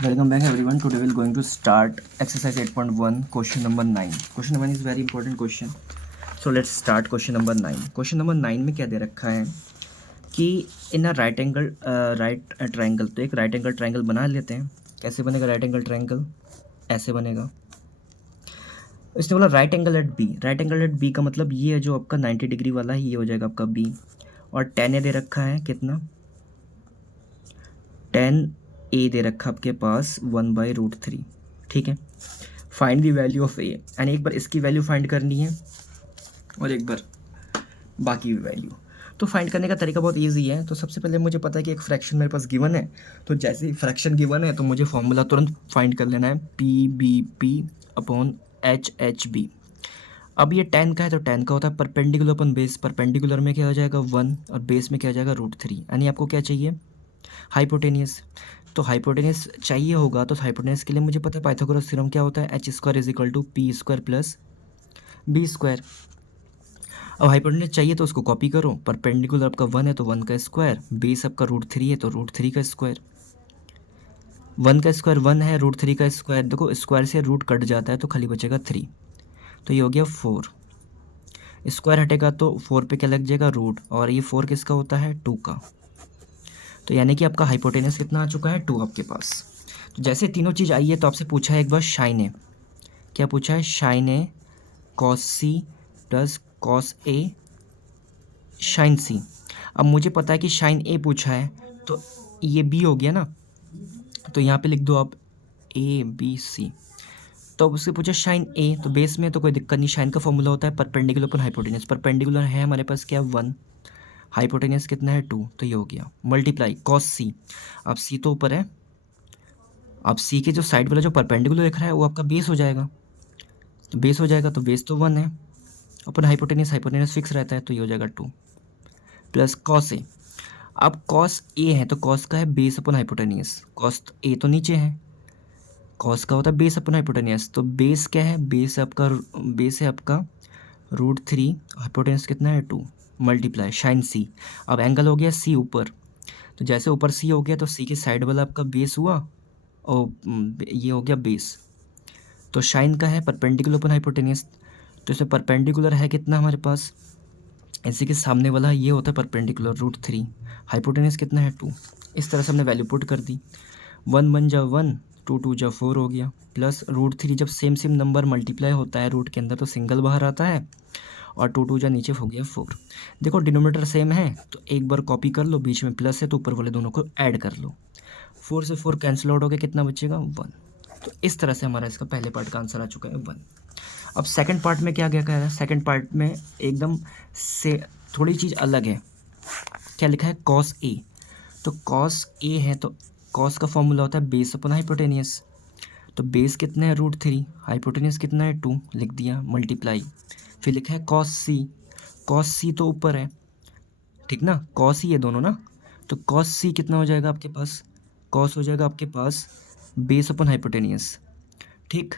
Welcome back everyone. Today we're going to start exercise 8.1 question number 9. Question number 9 is very important question. So let's start question number 9. Question number 9 में क्या दे रखा है कि इन a right angle triangle, तो एक right angle triangle बना लेते हैं. कैसे बनेगा राइट एंगल ट्रायंगल? ऐसे बनेगा. इसने बोला right angle at B. Right angle at B का मतलब ये है जो आपका 90 डिग्री वाला है, ये हो जाएगा आपका बी. और 10 दे रखा है कितना? 10 ए दे रखा आपके पास 1/√3. ठीक है. फाइंड द वैल्यू ऑफ ए. यानी एक बार इसकी वैल्यू फाइंड करनी है और एक बार बाकी वैल्यू. तो फाइंड करने का तरीका बहुत इजी है. तो सबसे पहले मुझे पता है कि एक फ्रैक्शन मेरे पास गिवन है, तो जैसे ही फ्रैक्शन गिवन है तो मुझे फॉर्मूला तुरंत फाइंड कर लेना है, PBP/HHB. अब ये 10 का है तो 10 का होता है परपेंडिकुलर अपन बेस. परपेंडिकुलर में क्या हो जाएगा 1 और बेस में क्या हो जाएगा √3. यानी आपको क्या चाहिए? हाइपोटेनियस. तो हाइपोटेनियस चाहिए होगा तो हाइपोटेनियस के लिए मुझे पता है पाइथागोरस थ्योरम क्या होता है, h² = p² + b². अब हाइपोटेनियस चाहिए तो उसको कॉपी करो. परपेंडिकुलर आपका 1 है तो 1 का स्क्वायर, बेस आपका √3 है तो √3 का स्क्वायर. 1 का स्क्वायर 1 है, √3 का स्क्वायर, देखो स्क्वायर से रूट कट जाता है तो खाली बचेगा 3. तो ये हो गया 4. स्क्वायर हटेगा तो 4 पे क्या लग जाएगा रूट, और ये 4 किसका होता है 2 का. तो यानी कि आपका हाइपोटेनस कितना आ चुका है 2 आपके पास. तो जैसे तीनों चीज़ आई है तो आपसे पूछा है एक बार शाइन ए. क्या पूछा है? Shine A cos C plus cos A shine सी. अब मुझे पता है कि शाइन ए पूछा है तो ये बी हो गया ना, तो यहाँ पे लिख दो आप ABC. तो अब उससे पूछा शाइन ए, तो बेस में तो कोई दिक्कत नहीं. शाइन का फॉर्मूला होता है परपेंडिकुलर अपन हाइपोटेनस. परपेंडिकुलर है हमारे पास क्या 1, हाइपोटेनस कितना है 2, तो ये हो गया मल्टीप्लाई कॉस सी. अब सी तो ऊपर है, अब सी के जो साइड वाला जो परपेंडिकुलर दिख रहा है वो आपका बेस हो जाएगा. तो बेस हो जाएगा तो बेस तो 1 है, अपन हाइपोटेनस फिक्स रहता है तो ये हो जाएगा 2 प्लस कॉस ए. अब कॉस ए है तो कॉस का है base upon hypotenuse. Cos A तो नीचे है, कॉस का होता है बेस अपन हाइपोटेनियस. तो बेस क्या है? बेस है आपका √3, हाइपोटेनस कितना है 2, मल्टीप्लाई शाइन सी. अब एंगल हो गया सी ऊपर, तो जैसे ऊपर सी हो गया तो सी के साइड वाला आपका बेस हुआ और ये हो गया बेस. तो शाइन का है परपेंडिकुलर अपन हाइपोटेनियस, तो इसमें परपेंडिकुलर है कितना हमारे पास, इसी के सामने वाला ये होता है परपेंडिकुलर √3. हाइपोटेनियस कितना है 2. इस तरह से हमने वैल्यू पुट कर दी. 1 1 जा 1, 2 2 जा 4 हो गया, प्लस √3. जब सेम नंबर मल्टीप्लाई होता है रूट के अंदर तो सिंगल बाहर आता है, और 2 2 जा नीचे हो गया 4. देखो डिनोमिनेटर सेम है तो एक बार कॉपी कर लो, बीच में प्लस है तो ऊपर वाले दोनों को ऐड कर लो. 4 से 4 कैंसिल आउट हो गया, कितना बचेगा 1. तो इस तरह से हमारा इसका पहले पार्ट का आंसर आ चुका है 1. अब सेकंड पार्ट में क्या क्या कह रहा है? सेकंड पार्ट में एकदम से थोड़ी चीज़ अलग है. क्या लिखा है? Cos A. तो कॉस ए है तो कॉस का फॉर्मूला होता है बेस अपन हाइपोटेनियस. तो बेस कितना है √3, हाइपोटेनियस कितना है 2, लिख दिया मल्टीप्लाई. फिर लिखा है कॉस सी. कॉस सी तो ऊपर है, ठीक ना, कॉस ही है दोनों ना. तो कॉस सी कितना हो जाएगा आपके पास? कॉस हो जाएगा आपके पास बेस अपन हाइपोटेनियस. ठीक,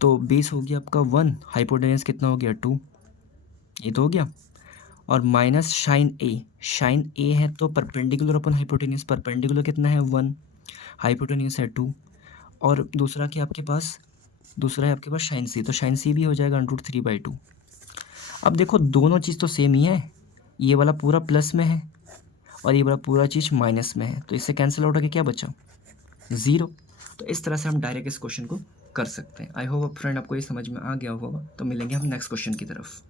तो बेस हो गया आपका 1, हाइपोटेनियस कितना हो गया 2, ये तो हो गया. और माइनस शाइन ए. शाइन ए है तो परपेंडिकुलर अपन हाइपोटेनियस. परपेंडिकुलर कितना है 1, हाइपोटेनियस है 2. और दूसरा क्या आपके पास? दूसरा है आपके पास शाइन सी. तो शाइन सी भी हो जाएगा √3/2. अब देखो दोनों चीज़ तो सेम ही है, ये वाला पूरा प्लस में है और ये वाला पूरा चीज़ माइनस में है, तो इससे कैंसिल आउट होकर क्या बचा? 0. तो इस तरह से हम डायरेक्ट इस क्वेश्चन को कर सकते हैं. आई होप फ्रेंड आपको ये समझ में आ गया होगा. तो मिलेंगे हम नेक्स्ट क्वेश्चन की तरफ.